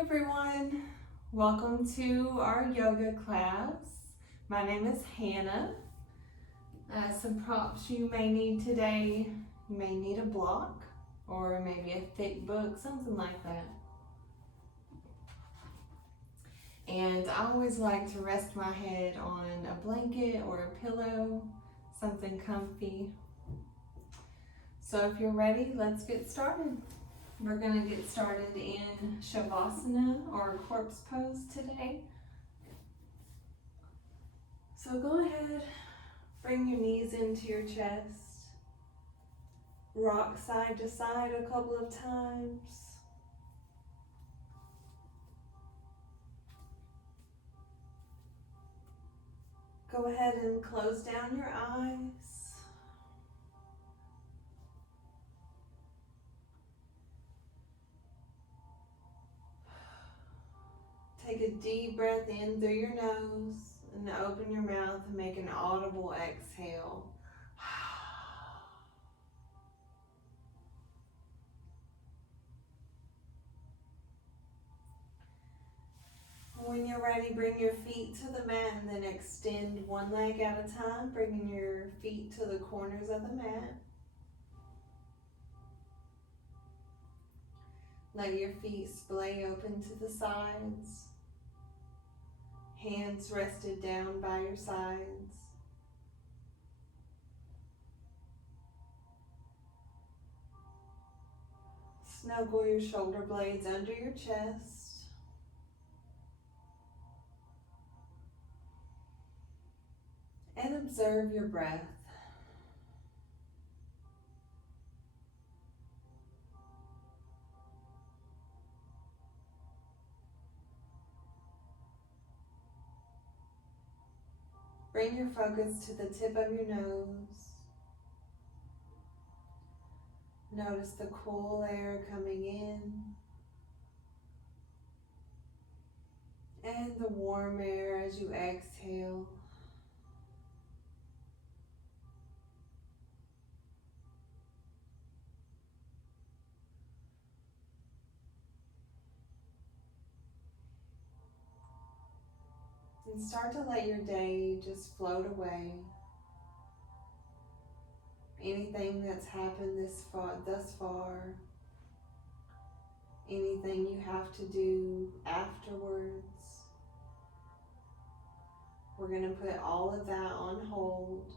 everyone, welcome to our yoga class. My name is Hannah. Some props you may need today. You may need a block or maybe a thick book, something like that. And I always like to rest my head on a blanket or a pillow, something comfy. So if you're ready, let's get started. We're going to get started in Shavasana or corpse pose today. So go ahead, bring your knees into your chest, rock side to side a couple of times. Go ahead and close down your eyes. Take a deep breath in through your nose and open your mouth and make an audible exhale. When you're ready, bring your feet to the mat and then extend one leg at a time, bringing your feet to the corners of the mat. Let your feet splay open to the sides. Hands rested down by your sides. Snuggle your shoulder blades under your chest. And observe your breath. Bring your focus to the tip of your nose. Notice the cool air coming in and the warm air as you exhale. And start to let your day just float away. Anything that's happened thus far, anything you have to do afterwards, we're going to put all of that on hold.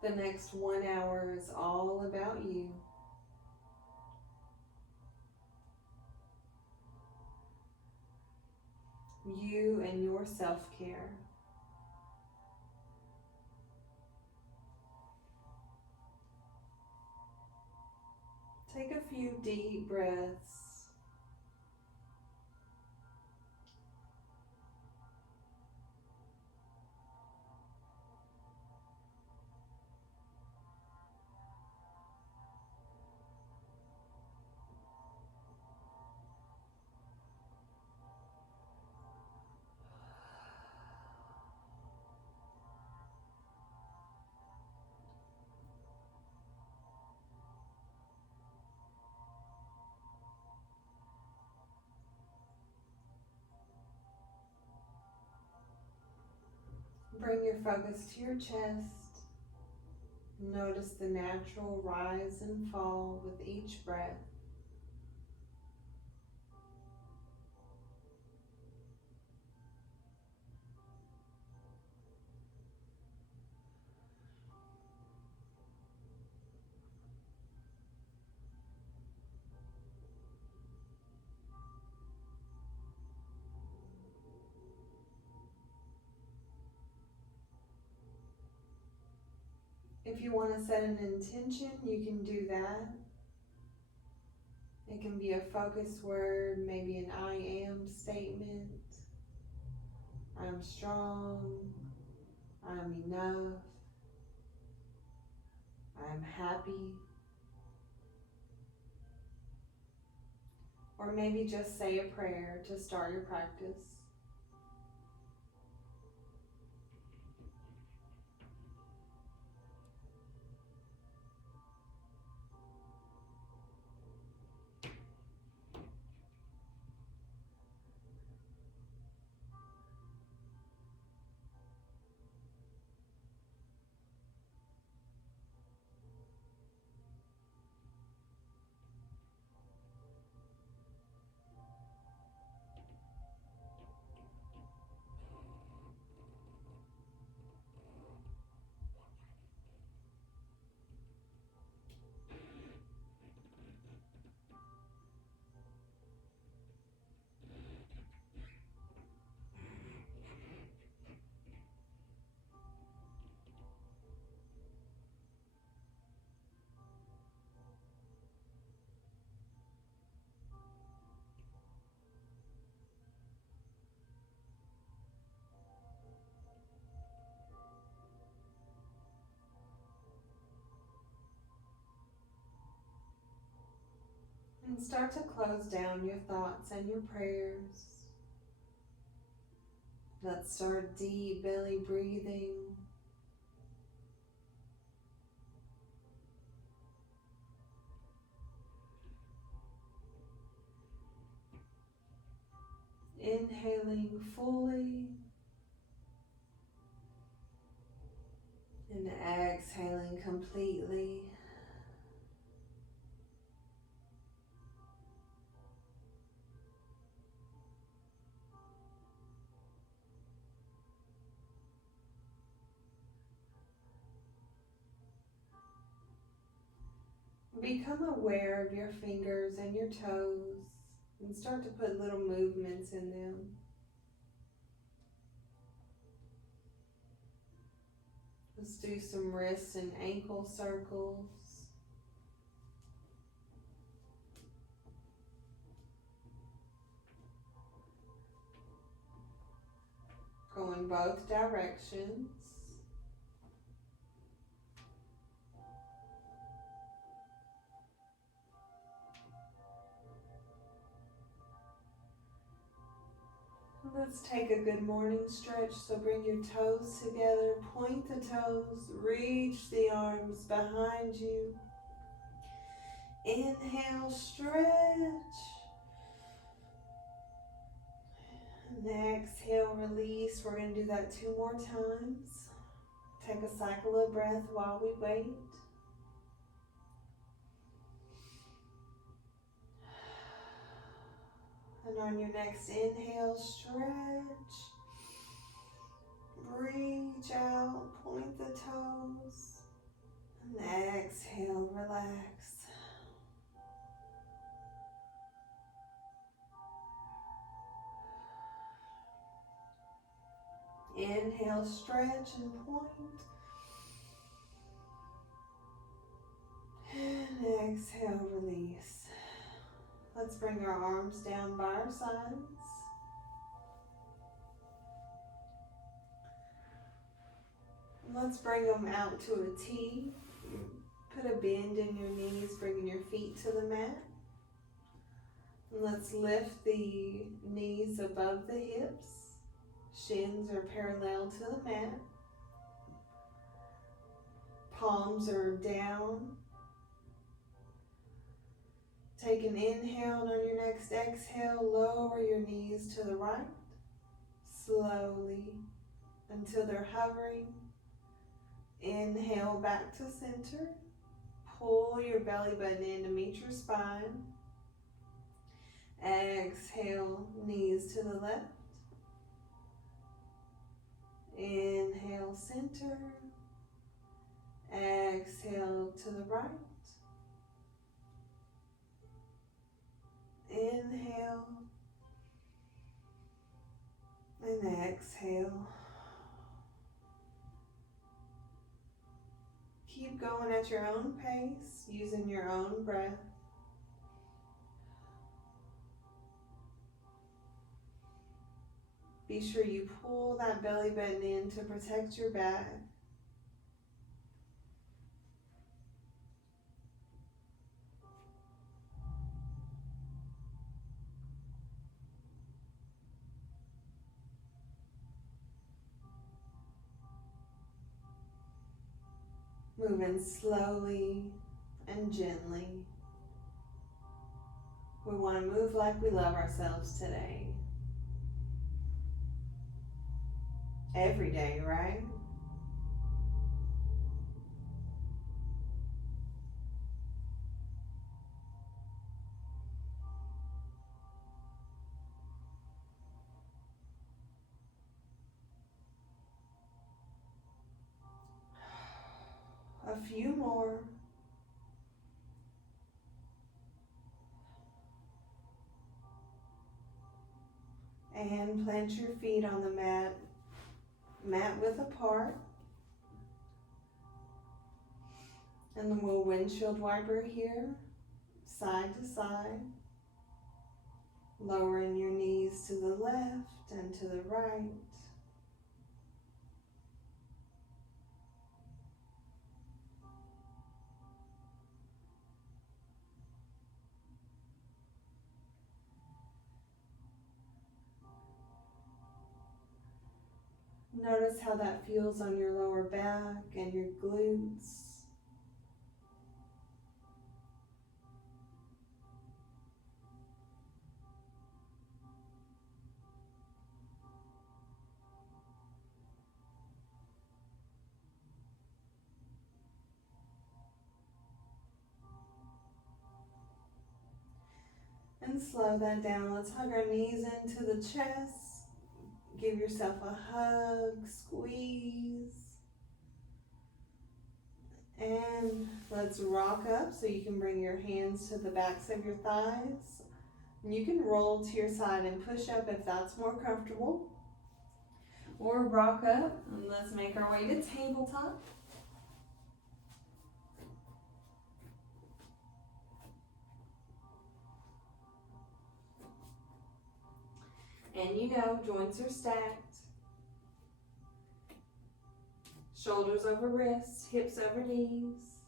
The next 1 hour is all about you. You and your self-care. Take a few deep breaths. Bring your focus to your chest. Notice the natural rise and fall with each breath. If you want to set an intention, you can do that. It can be a focus word, maybe an I am statement. I'm strong. I'm enough. I'm happy. or maybe just say a prayer to start your practice. And start to close down your thoughts and your prayers. Let's start deep belly breathing. Inhaling fully and exhaling completely. Become aware of your fingers and your toes and start to put little movements in them. Let's do some wrist and ankle circles. Going both directions. Let's take a good morning stretch. So bring your toes together, point the toes, reach the arms behind you. Inhale, stretch. And exhale, release. We're going to do that 2 more times. Take a cycle of breath while we wait. And on your next inhale, stretch. Reach out, point the toes. And exhale, relax. Inhale, stretch and point. And exhale, release. Let's bring our arms down by our sides. Let's bring them out to a T. Put a bend in your knees, bringing your feet to the mat. Let's lift the knees above the hips. Shins are parallel to the mat. Palms are down. Take an inhale, and on your next exhale, lower your knees to the right, slowly, until they're hovering. Inhale back to center. Pull your belly button in to meet your spine. Exhale, knees to the left. Inhale, center. Exhale to the right. Inhale and exhale. Keep going at your own pace, using your own breath. Be sure you pull that belly button in to protect your back. moving slowly and gently. We want to move like we love ourselves today. Every day, right? A few more. And plant your feet on the mat width apart. And then we'll windshield wiper here, side to side. Lowering your knees to the left and to the right. Notice how that feels on your lower back and your glutes. And slow that down. Let's hug our knees into the chest. Give yourself a hug, squeeze. And let's rock up so you can bring your hands to the backs of your thighs. And you can roll to your side and push up if that's more comfortable. Or rock up, and let's make our way to tabletop. And you know, joints are stacked. Shoulders over wrists, hips over knees.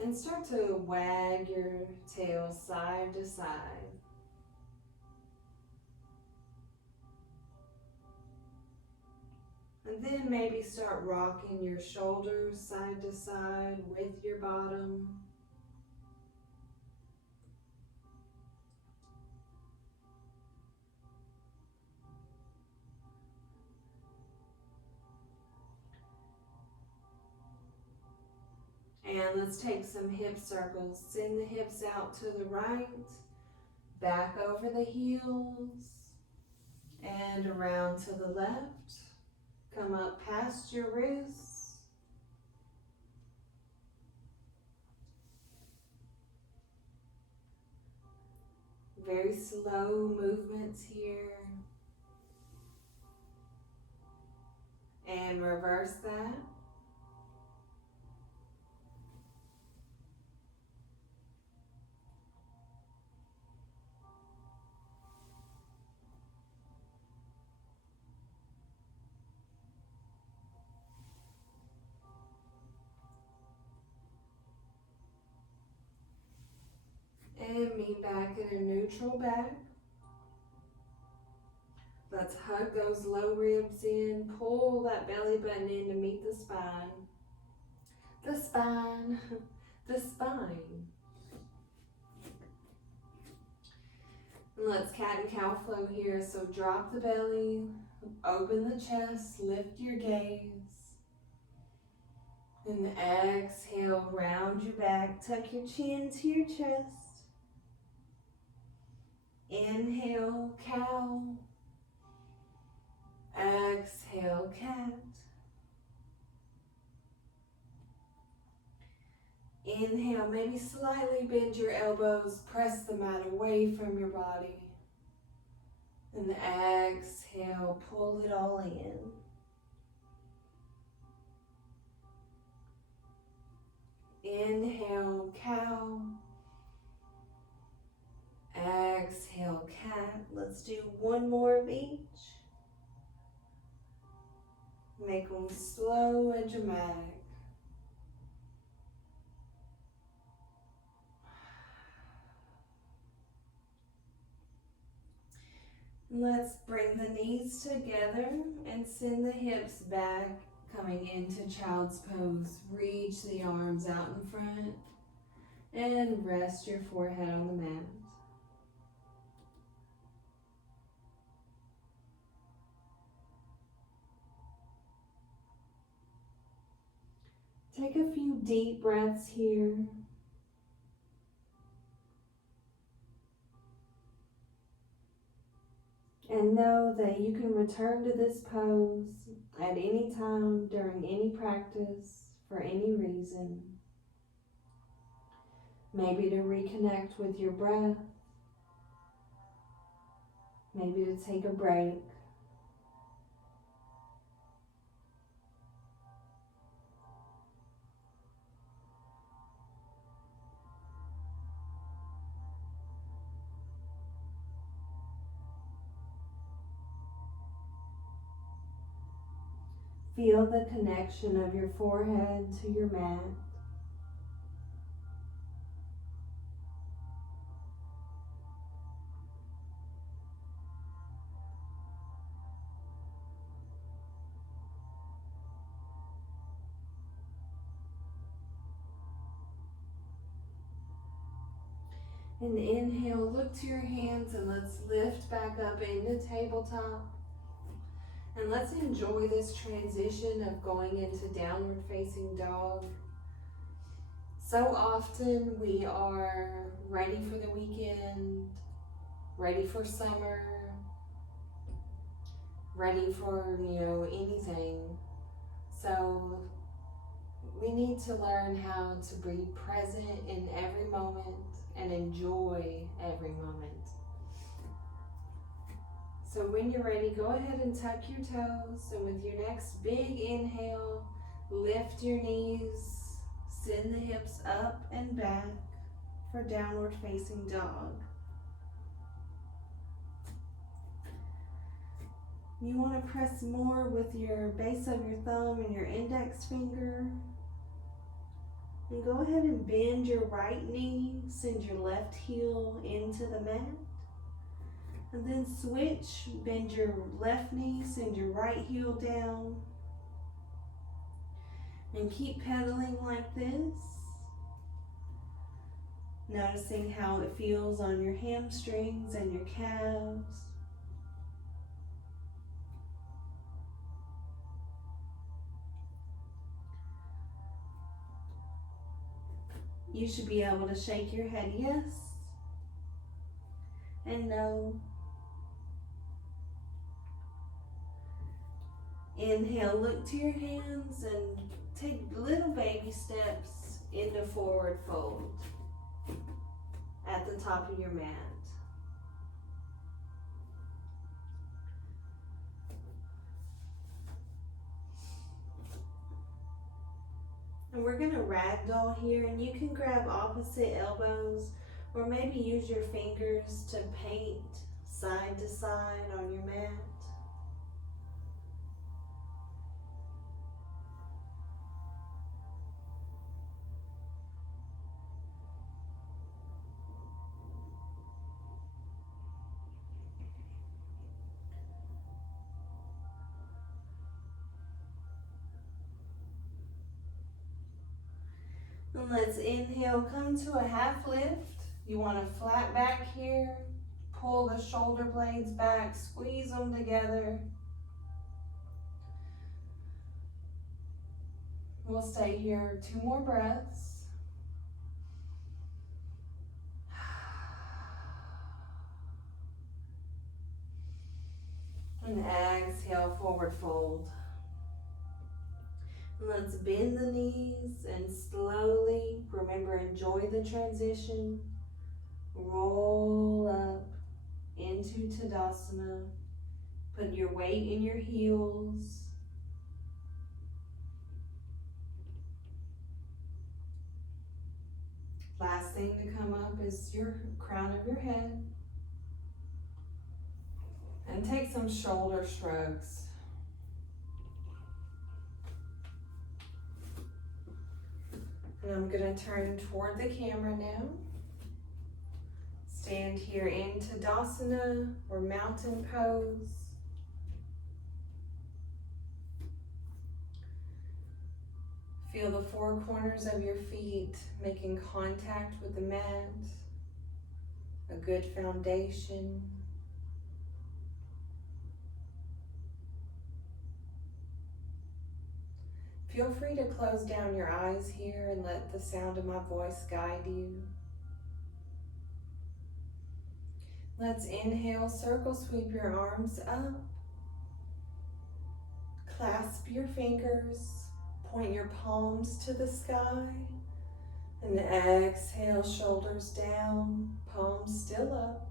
And start to wag your tail side to side. And then maybe start rocking your shoulders side to side with your bottom. And let's take some hip circles. Send the hips out to the right, back over the heels, and around to the left. Come up past your wrists. Very slow movements here. And reverse that. And meet back in a neutral back. Let's hug those low ribs in. Pull that belly button in to meet the spine. The spine. The spine. And let's cat and cow flow here. So drop the belly, open the chest, lift your gaze. And exhale, round your back, tuck your chin to your chest. Inhale, cow. Exhale, cat. Inhale, maybe slightly bend your elbows, press the mat away from your body. And exhale, pull it all in. Inhale, cow. Exhale, cat. Let's do one more of each. Make them slow and dramatic. Let's bring the knees together and send the hips back, coming into child's pose. Reach the arms out in front and rest your forehead on the mat. Take a few deep breaths here. And know that you can return to this pose at any time during any practice for any reason. Maybe to reconnect with your breath, maybe to take a break. Feel the connection of your forehead to your mat. And inhale, look to your hands and let's lift back up into tabletop. And let's enjoy this transition of going into downward facing dog. So often we are ready for the weekend, ready for summer, ready for, anything. So we need to learn how to be present in every moment and enjoy every moment. So when you're ready, go ahead and tuck your toes, and with your next big inhale, lift your knees, send the hips up and back for downward facing dog. You want to press more with your base of your thumb and your index finger. And go ahead and bend your right knee, send your left heel into the mat. And then switch, bend your left knee, send your right heel down. And keep pedaling like this. Noticing how it feels on your hamstrings and your calves. You should be able to shake your head yes and no. Inhale, look to your hands and take little baby steps into forward fold at the top of your mat. And we're going to ragdoll here, and you can grab opposite elbows or maybe use your fingers to paint side to side on your mat. And let's inhale, come to a half lift. You want to flat back here, pull the shoulder blades back, squeeze them together. We'll stay here 2 more breaths. And exhale, forward fold. Let's bend the knees and slowly, remember, enjoy the transition. Roll up into Tadasana. Put your weight in your heels. Last thing to come up is your crown of your head. And take some shoulder shrugs. And I'm going to turn toward the camera now. stand here in Tadasana or mountain pose. Feel the four corners of your feet making contact with the mat. A good foundation. Feel free to close down your eyes here and let the sound of my voice guide you. Let's inhale, circle sweep your arms up. Clasp your fingers, point your palms to the sky. And exhale, shoulders down, palms still up.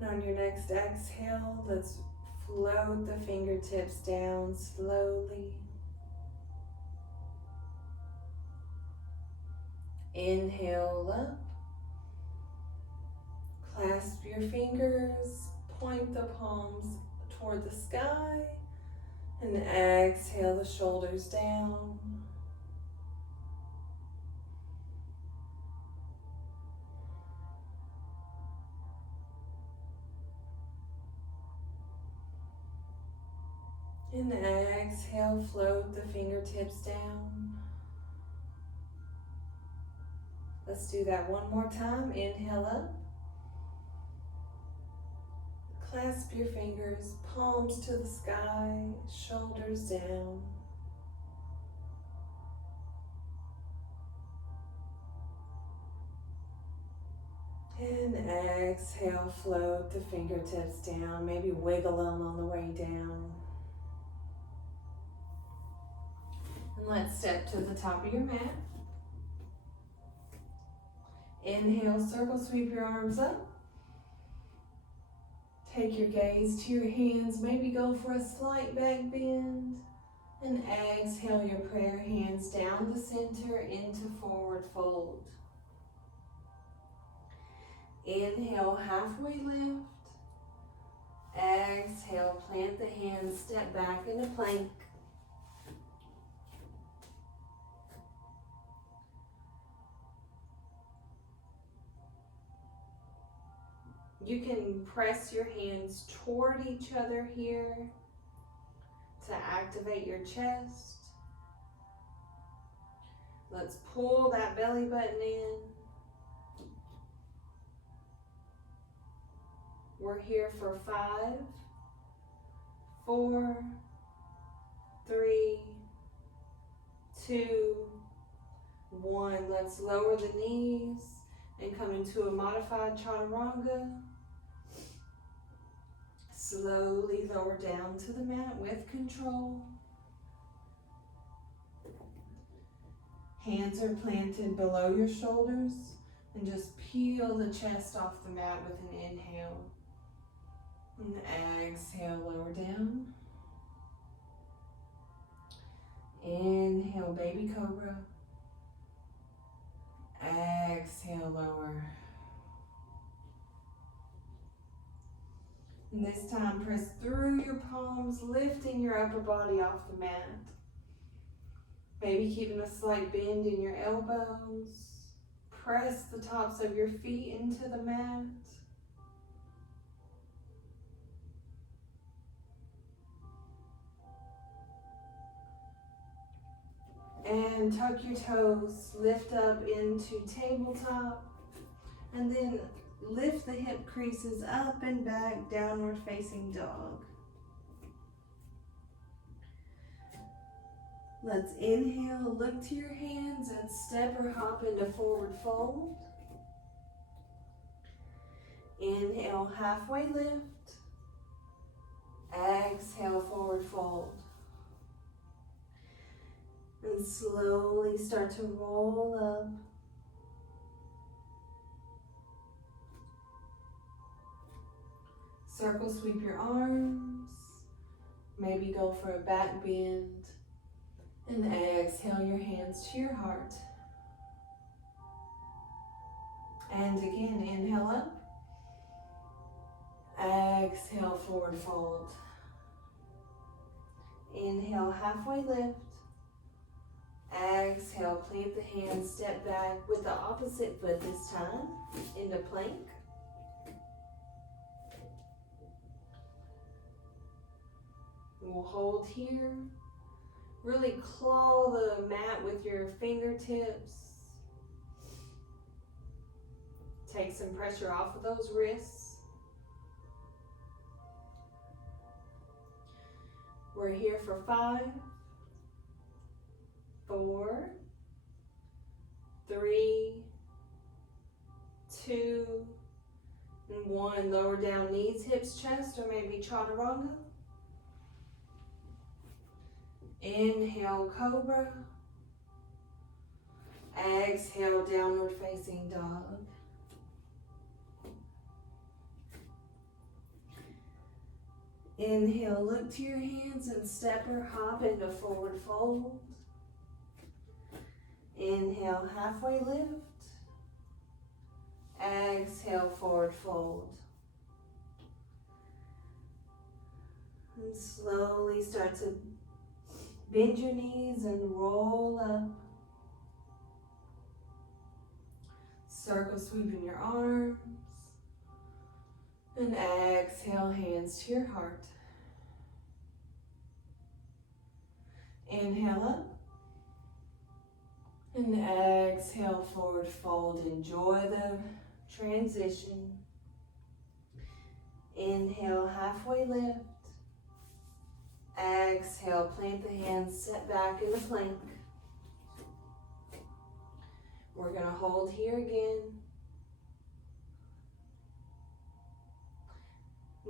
And on your next exhale, let's float the fingertips down slowly. Inhale up. Clasp your fingers, point the palms toward the sky, and exhale the shoulders down. And exhale, float the fingertips down. Let's do that one more time. Inhale up. Clasp your fingers, palms to the sky, shoulders down. And exhale, float the fingertips down. Maybe wiggle them on the way down. And let's step to the top of your mat. Inhale, circle sweep your arms up. Take your gaze to your hands, maybe go for a slight back bend. And exhale your prayer hands down the center into forward fold. Inhale, halfway lift. Exhale, plant the hands, step back into plank. You can press your hands toward each other here to activate your chest. Let's pull that belly button in. We're here for 5, 4, 3, 2, 1. Let's lower the knees and come into a modified chaturanga. Slowly lower down to the mat with control. Hands are planted below your shoulders and just peel the chest off the mat with an inhale. And exhale, lower down. Inhale, baby cobra. Exhale, lower. And this time, press through your palms, lifting your upper body off the mat. Maybe keeping a slight bend in your elbows. Press the tops of your feet into the mat. And tuck your toes, lift up into tabletop, and then lift the hip creases up and back, downward facing dog. Let's inhale, look to your hands and step or hop into forward fold. Inhale, halfway lift. Exhale, forward fold. And slowly start to roll up. Circle sweep your arms. Maybe go for a back bend. And exhale your hands to your heart. And again, inhale up. Exhale, forward fold. Inhale, halfway lift. Exhale, plant the hands, step back with the opposite foot this time into plank. We'll hold here. Really claw the mat with your fingertips. Take some pressure off of those wrists. We're here for 5, 4, 3, 2, and 1. Lower down knees, hips, chest, or maybe chaturanga. Inhale, cobra. Exhale, downward facing dog. Inhale, look to your hands and step or hop into forward fold. Inhale, halfway lift. Exhale, forward fold. And slowly start to bend your knees and roll up. Circle sweeping your arms. And exhale, hands to your heart. Inhale up. And exhale, forward fold. Enjoy the transition. Inhale, halfway lift. Exhale, plant the hands, set back in the plank. We're going to hold here again.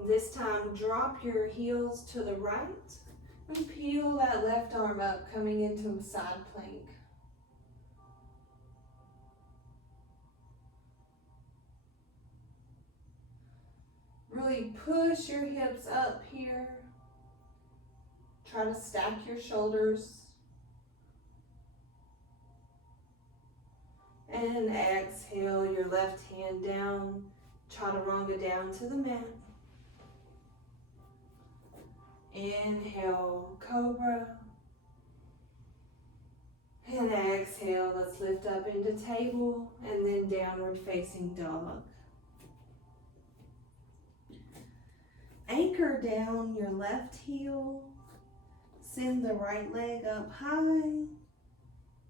This time, drop your heels to the right and peel that left arm up, coming into a side plank. Really push your hips up here. Try to stack your shoulders. And exhale your left hand down, chaturanga down to the mat. Inhale, cobra. And exhale, let's lift up into table and then downward facing dog. Anchor down your left heel. Send the right leg up high.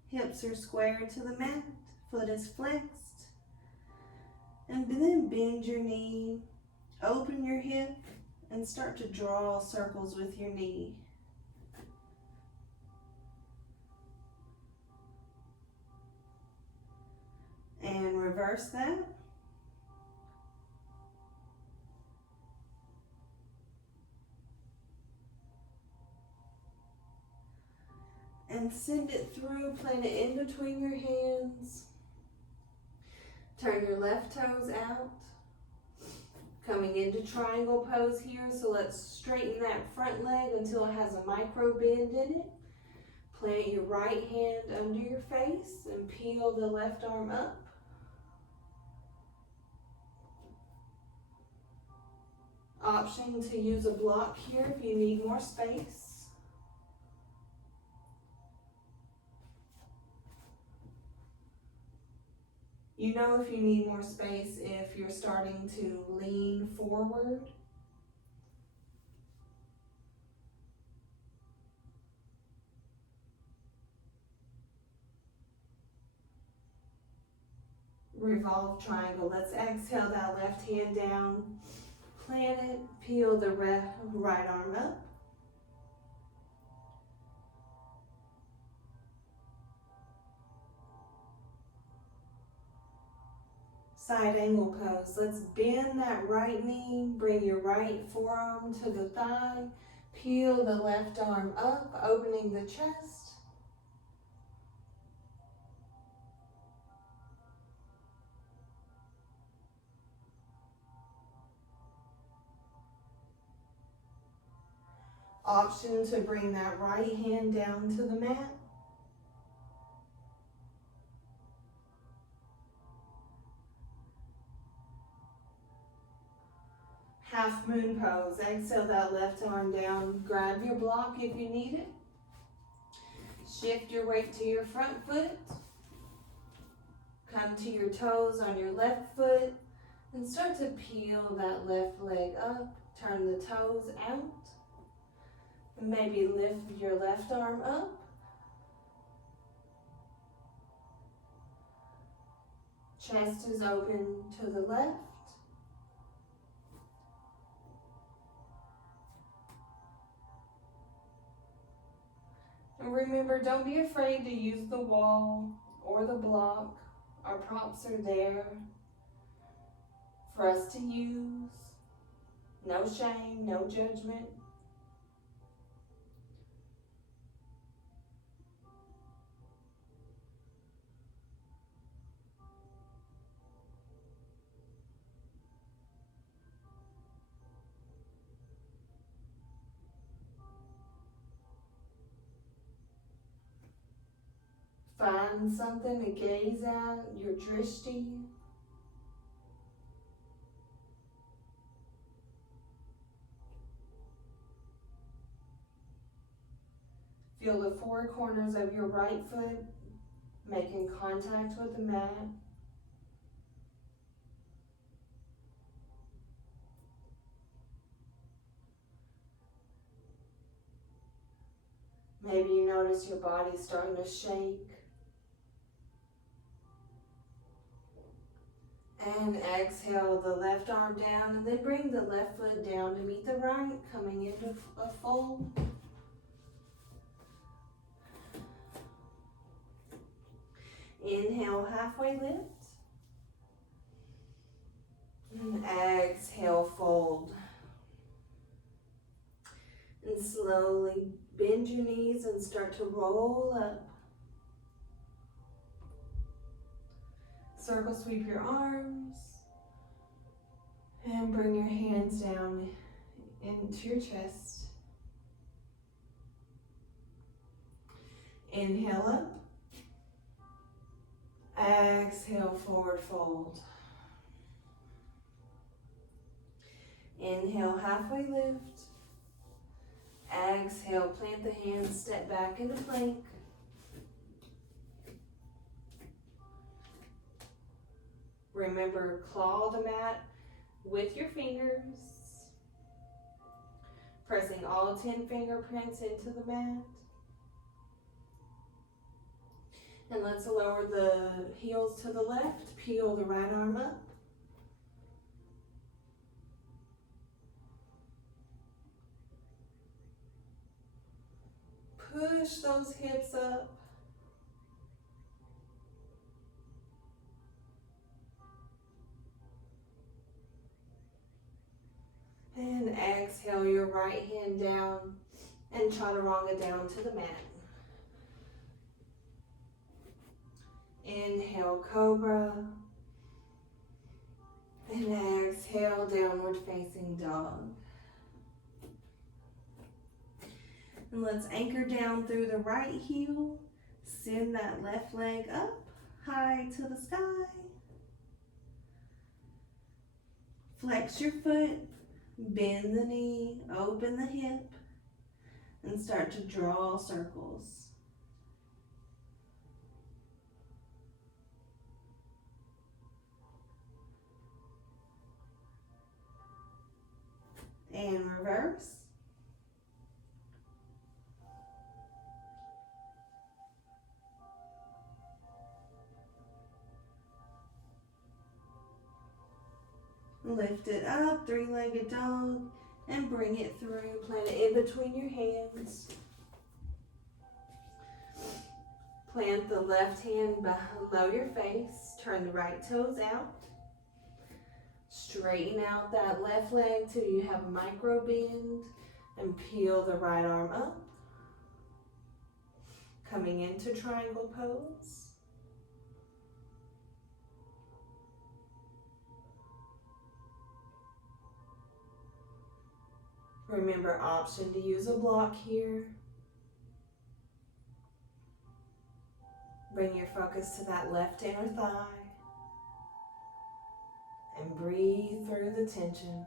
Hips are square to the mat. Foot is flexed. And then bend your knee. Open your hip and start to draw circles with your knee. And reverse that. And send it through, plant it in between your hands. Turn your left toes out. Coming into triangle pose here, so let's straighten that front leg until it has a micro bend in it. Plant your right hand under your face and peel the left arm up. Option to use a block here if you need more space. You know if you need more space if you're starting to lean forward. Revolve triangle. Let's exhale that left hand down. Plant it, peel the right arm up. Side angle pose. Let's bend that right knee, bring your right forearm to the thigh, peel the left arm up, opening the chest. Option to bring that right hand down to the mat. Half moon pose. Exhale that left arm down. Grab your block if you need it. Shift your weight to your front foot. Come to your toes on your left foot and start to peel that left leg up. Turn the toes out. And maybe lift your left arm up. Chest is open to the left. And remember, don't be afraid to use the wall or the block. Our props are there for us to use. No shame, no judgment. Find something to gaze at, your drishti. Feel the four corners of your right foot making contact with the mat. Maybe you notice your body starting to shake. And exhale the left arm down, and then bring the left foot down to meet the right, coming into a fold. Inhale, halfway lift. And exhale, fold. And slowly bend your knees and start to roll up. Circle sweep your arms. And bring your hands down into your chest. Inhale up. Exhale, forward fold. Inhale, halfway lift. Exhale, plant the hands, step back into plank. Remember, claw the mat with your fingers. Pressing all 10 fingerprints into the mat. And let's lower the heels to the left, peel the right arm up. Push those hips up. And exhale your right hand down and chaturanga down to the mat. Inhale, cobra. And exhale, downward facing dog. And let's anchor down through the right heel. Send that left leg up, high to the sky. Flex your foot, bend the knee, open the hip, and start to draw circles. And reverse. Lift it up, three-legged dog, and bring it through. Plant it in between your hands. Plant the left hand below your face. Turn the right toes out. Straighten out that left leg till you have a micro bend and peel the right arm up. Coming into triangle pose. Remember, option to use a block here. Bring your focus to that left inner thigh. And breathe through the tension.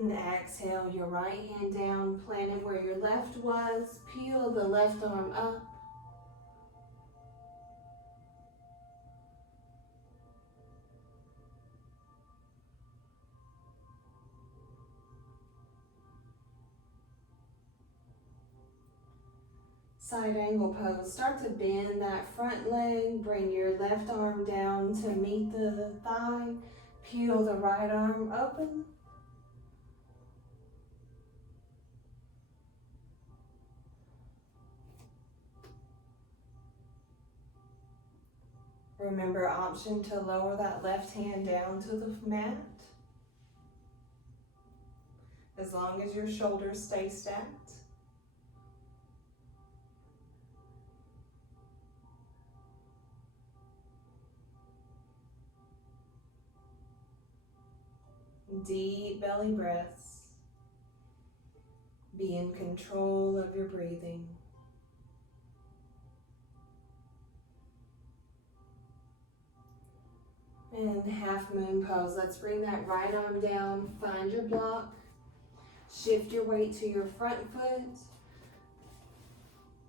And exhale your right hand down, plant it where your left was. Peel the left arm up. Side angle pose. Start to bend that front leg. Bring your left arm down to meet the thigh. Peel the right arm open. Remember, option to lower that left hand down to the mat, as long as your shoulders stay stacked. Deep belly breaths. Be in control of your breathing. And half moon pose. Let's bring that right arm down. Find your block. Shift your weight to your front foot.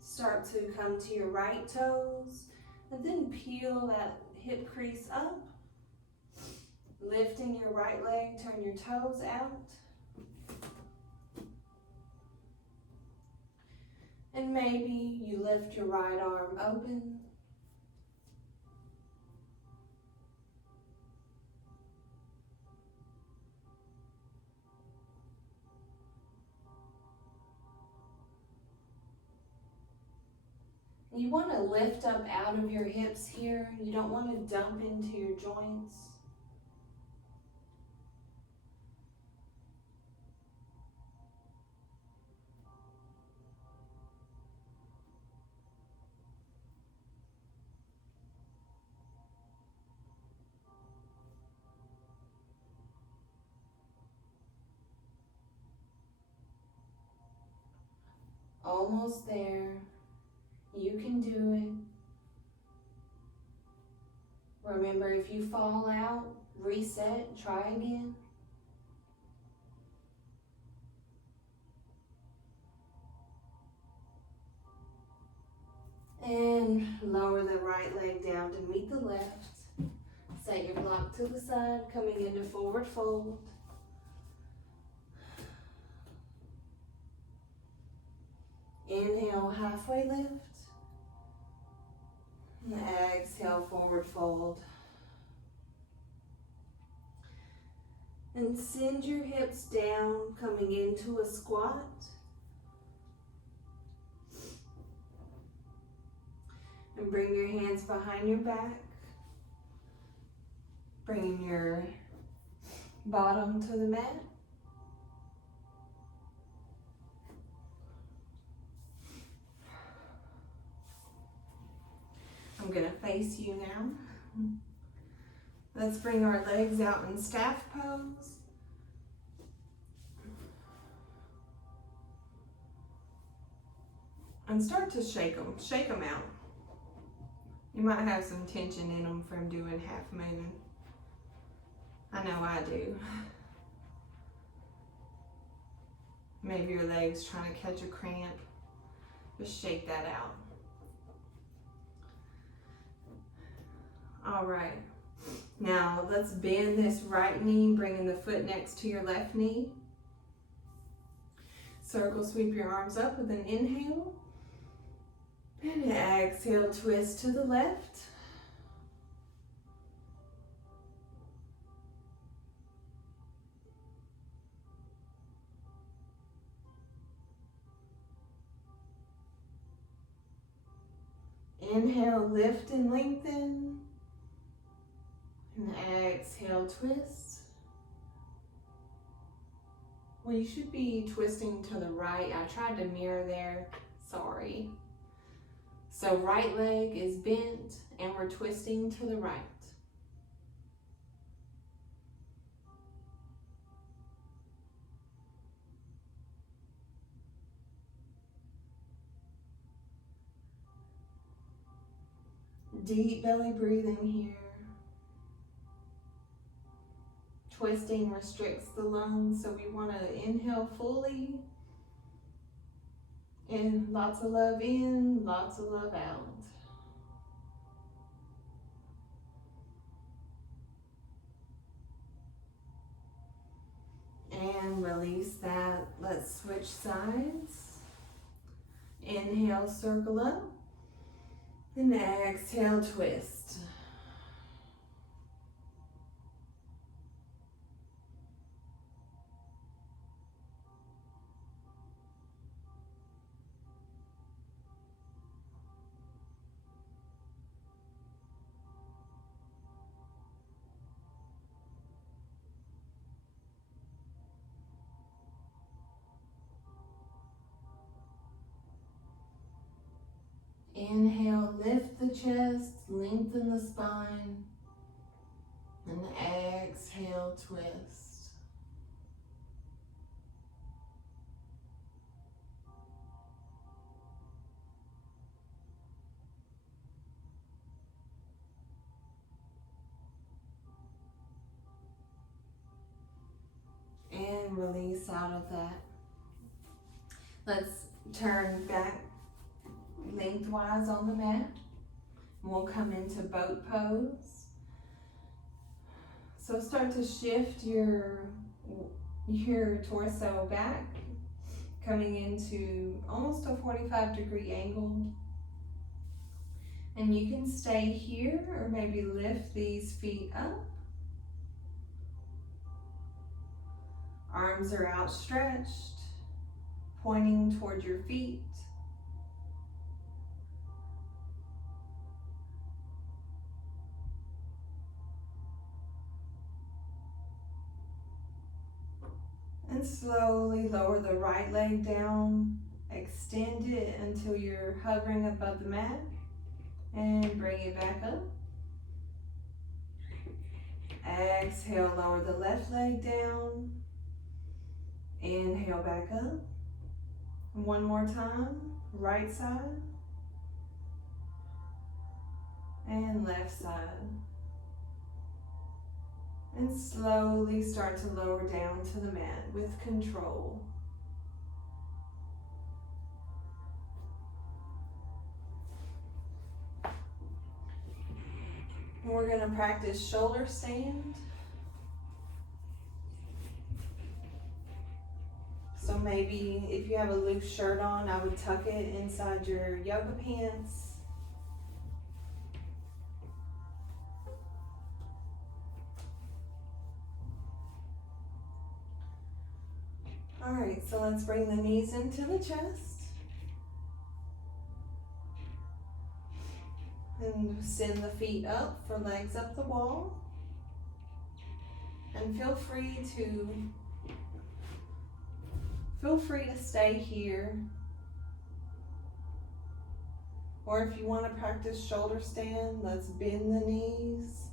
Start to come to your right toes. And then peel that hip crease up. Lifting your right leg, turn your toes out. And maybe you lift your right arm open. You want to lift up out of your hips here. You don't want to dump into your joints. Almost there. You can do it. Remember, if you fall out, reset, try again. And lower the right leg down to meet the left. Set your block to the side, coming into forward fold. Inhale, halfway lift. And exhale, forward fold. And send your hips down, coming into a squat. And bring your hands behind your back. Bringing your bottom to the mat. I'm going to face you now. Let's bring our legs out in staff pose. And start to shake them. Shake them out. You might have some tension in them from doing half moon. I know I do. Maybe your leg's trying to catch a cramp. Just shake that out. All right. Now let's bend this right knee, bringing the foot next to your left knee. Circle sweep your arms up with an inhale. And exhale, twist to the left. Inhale, lift and lengthen. And exhale, twist. Well, you should be twisting to the right. I tried to mirror there. Sorry. So right leg is bent and we're twisting to the right. Deep belly breathing here. Twisting restricts the lungs, so we want to inhale fully. And lots of love in, lots of love out. And release that. Let's switch sides. Inhale, circle up. And exhale, twist. Inhale, lift the chest, lengthen the spine, and exhale, twist. And release out of that. Let's turn back lengthwise on the mat. We'll come into boat pose. So start to shift your torso back, coming into almost a 45-degree angle. And you can stay here or maybe lift these feet up. Arms are outstretched, pointing toward your feet. And slowly lower the right leg down, extend it until you're hovering above the mat, and bring it back up. Exhale, lower the left leg down, inhale back up. One more time, right side, and left side. And slowly start to lower down to the mat with control. We're going to practice shoulder stand. So maybe if you have a loose shirt on, I would tuck it inside your yoga pants. All right, so let's bring the knees into the chest. And send the feet up for legs up the wall. And feel free to stay here. Or if you want to practice shoulder stand, let's bend the knees.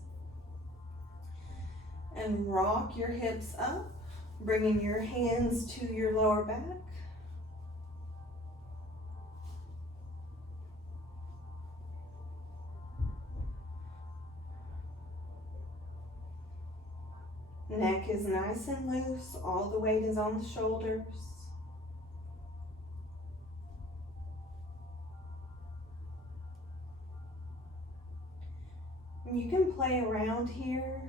And rock your hips up, bringing your hands to your lower back. Neck is nice and loose, all the weight is on the shoulders. You can play around here.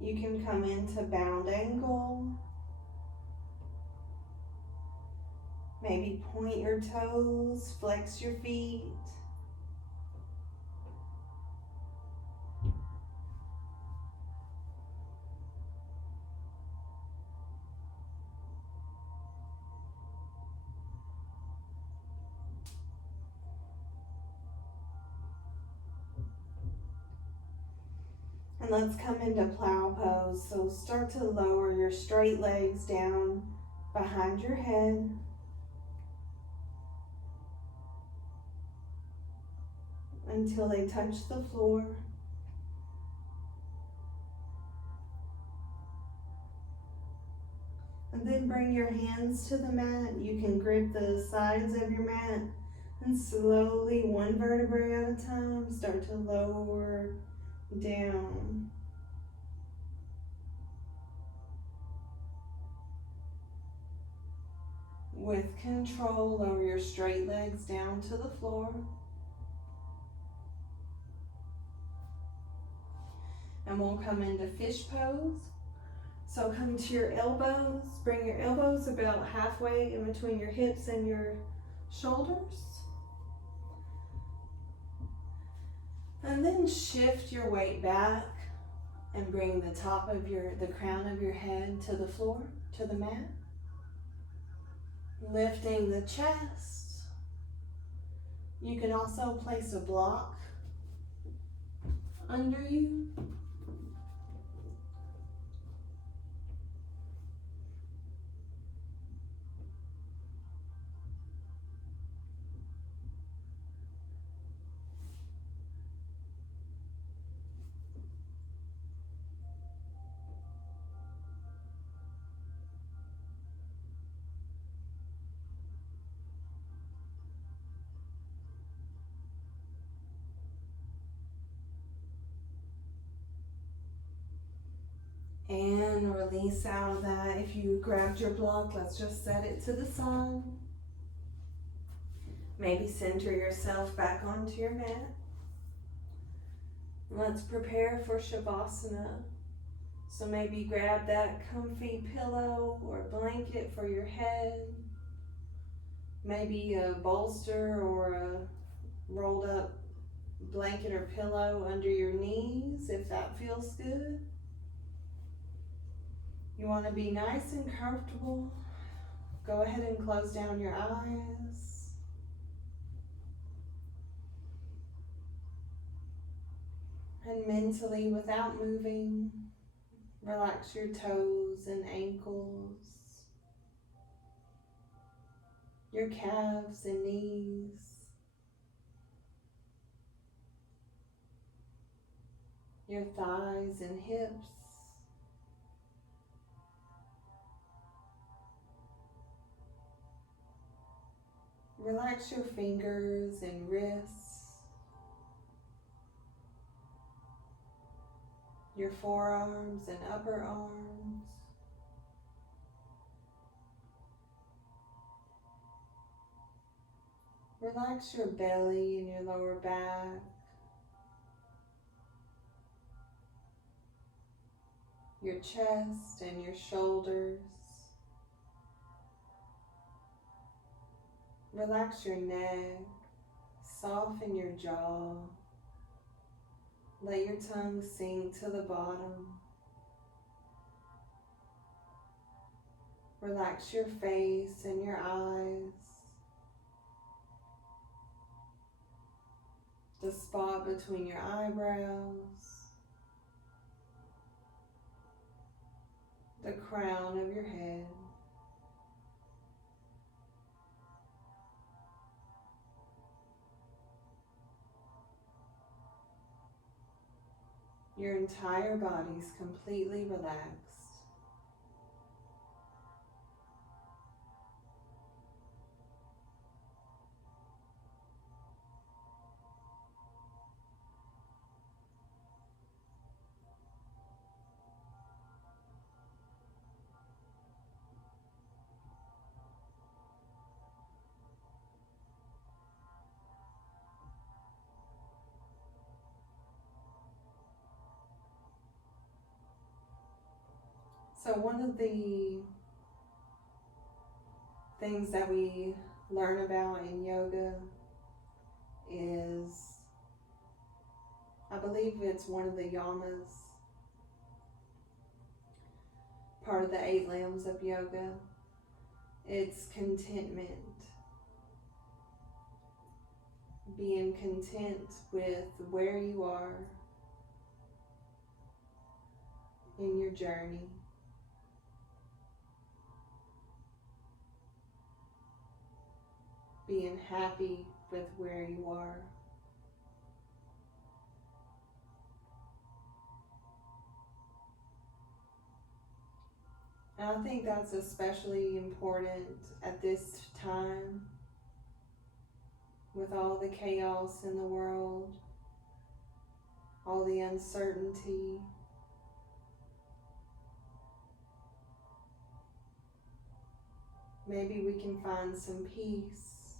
You can come into bound angle. Maybe point your toes, flex your feet. And let's come into plow pose. So start to lower your straight legs down behind your head. Until they touch the floor. And then bring your hands to the mat. You can grip the sides of your mat and slowly, one vertebrae at a time, start to lower down. With control, lower your straight legs down to the floor. And we'll come into fish pose. So come to your elbows, bring your elbows about halfway in between your hips and your shoulders. And then shift your weight back and bring the crown of your head to the floor, to the mat. Lifting the chest. You can also place a block under you. And release out of that. If you grabbed your block, let's just set it to the side. Maybe center yourself back onto your mat. Let's prepare for Shavasana. So maybe grab that comfy pillow or blanket for your head. Maybe a bolster or a rolled up blanket or pillow under your knees if that feels good. You want to be nice and comfortable. Go ahead and close down your eyes. And mentally, without moving, relax your toes and ankles, your calves and knees, your thighs and hips. Relax your fingers and wrists, your forearms and upper arms. Relax your belly and your lower back. Your chest and your shoulders. Relax your neck, soften your jaw. Let your tongue sink to the bottom. Relax your face and your eyes. The spot between your eyebrows. The crown of your head. Your entire body's completely relaxed. So one of the things that we learn about in yoga is, I believe it's one of the yamas, part of the 8 limbs of yoga. It's contentment. Being content with where you are in your journey. Being happy with where you are. And I think that's especially important at this time with all the chaos in the world, all the uncertainty. Maybe we can find some peace,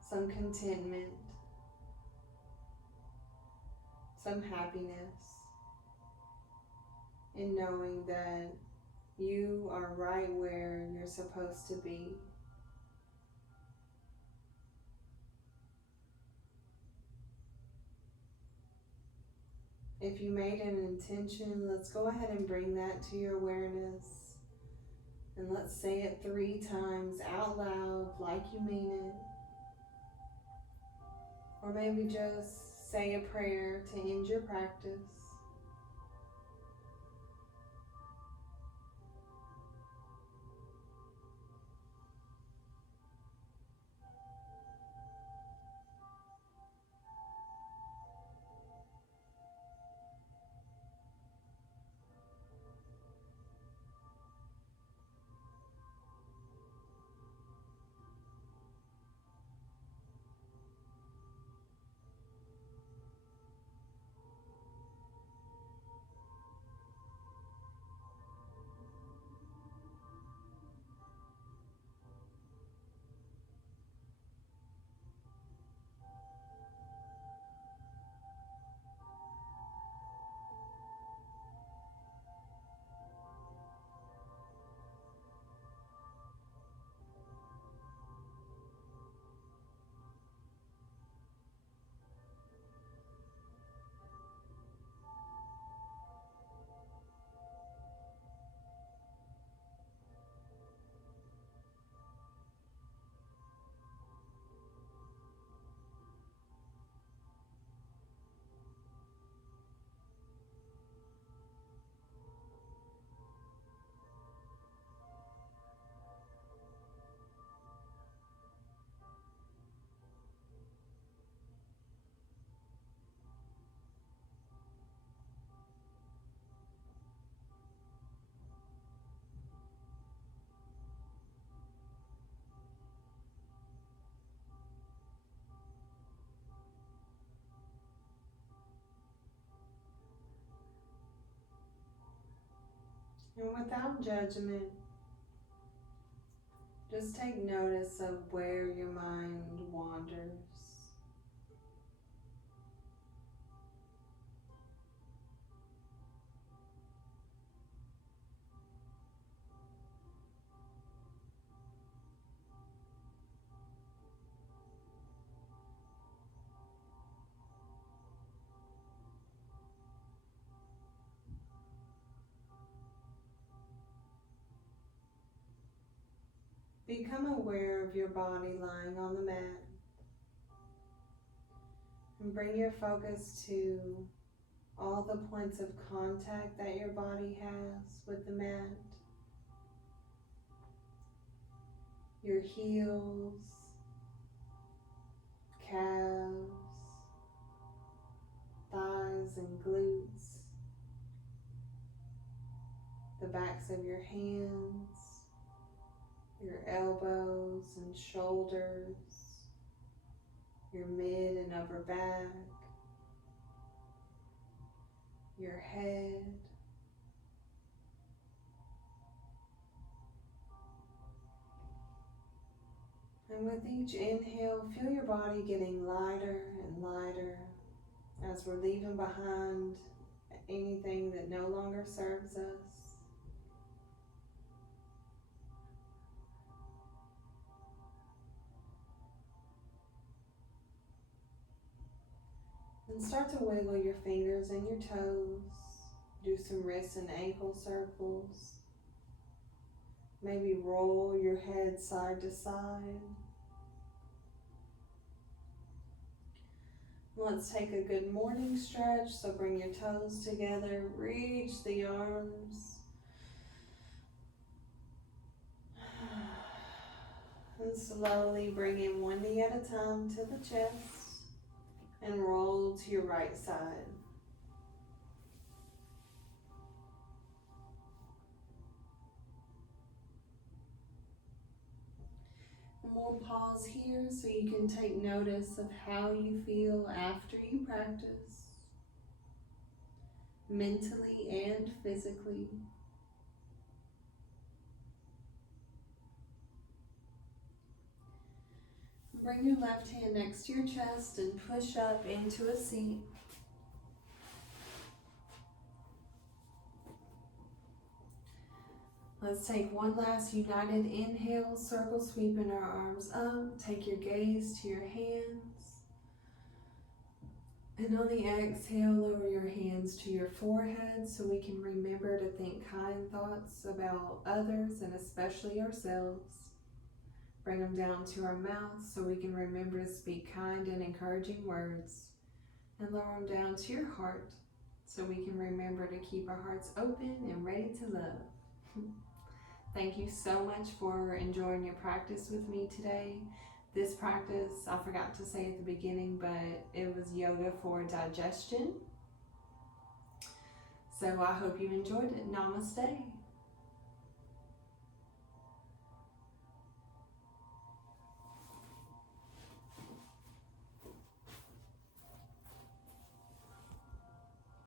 some contentment, some happiness in knowing that you are right where you're supposed to be. If you made an intention, let's go ahead and bring that to your awareness. And let's say it 3 times out loud like you mean it. Or maybe just say a prayer to end your practice. And without judgment, just take notice of where your mind wanders. Become aware of your body lying on the mat. And bring your focus to all the points of contact that your body has with the mat. Your heels, calves, thighs and glutes, the backs of your hands, your elbows and shoulders, your mid and upper back, your head, and with each inhale, feel your body getting lighter and lighter as we're leaving behind anything that no longer serves us. And start to wiggle your fingers and your toes. Do some wrist and ankle circles. Maybe roll your head side to side. Let's take a good morning stretch. So bring your toes together, reach the arms. And slowly bring in one knee at a time to the chest and roll to your right side. And we'll pause here so you can take notice of how you feel after you practice, mentally and physically. Bring your left hand next to your chest and push up into a seat. Let's take one last united inhale, circle sweeping our arms up. Take your gaze to your hands. And on the exhale, lower your hands to your forehead so we can remember to think kind thoughts about others and especially ourselves. Bring them down to our mouth so we can remember to speak kind and encouraging words. And lower them down to your heart so we can remember to keep our hearts open and ready to love. Thank you so much for enjoying your practice with me today. This practice, I forgot to say at the beginning, but it was yoga for digestion. So I hope you enjoyed it. Namaste.